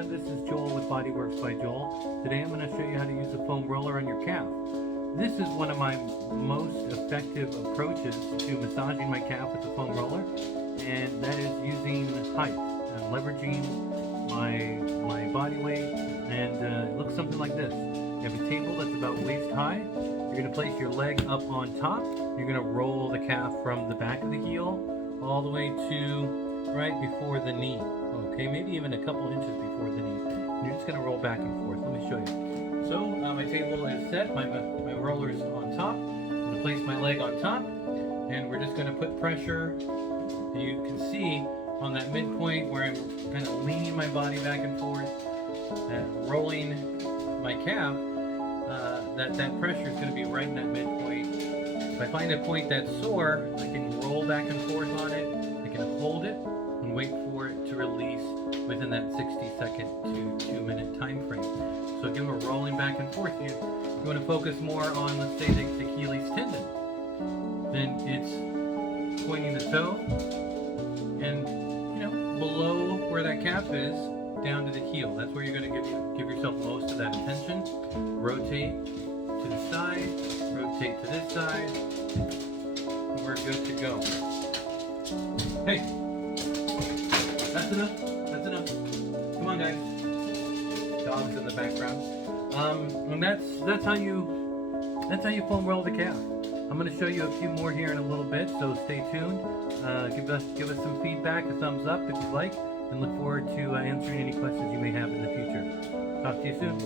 everyone, this is Joel with Bodyworks by Joel. Today I'm going to show you how to use a foam roller on your calf. This is one of my most effective approaches to massaging my calf with the foam roller, and that is using height, leveraging my body weight, and it looks something like this. You have a table that's about waist high. You're going to place your leg up on top. You're going to roll the calf from the back of the heel all the way to right before the knee. Okay, maybe even a couple inches before the knee. And you're just going to roll back and forth. Let me show you. So my table is set. My roller is on top. I'm going to place my leg on top, and we're just going to put pressure. And you can see on that midpoint where I'm kind of leaning my body back and forth and rolling my calf, that pressure is going to be right in that midpoint. If I find a point that's sore, I can roll back and forth on it. I can hold it and wait for it to release within that 60-second to 2-minute time frame. So again, we're rolling back and forth here. You want to focus more on, let's say, the Achilles tendon. Then it's pointing the toe and, below where that calf is, down to the heel. That's where you're going to give yourself most of that attention. Rotate to the side, rotate to this side, and we're good to go. Hey, that's enough. That's enough. Come on, guys. Dogs in the background. And that's how you foam roll the calf. I'm going to show you a few more here in a little bit, so stay tuned. Give us some feedback, a thumbs up if you'd like, and look forward to answering any questions you may have in the future. Talk to you soon.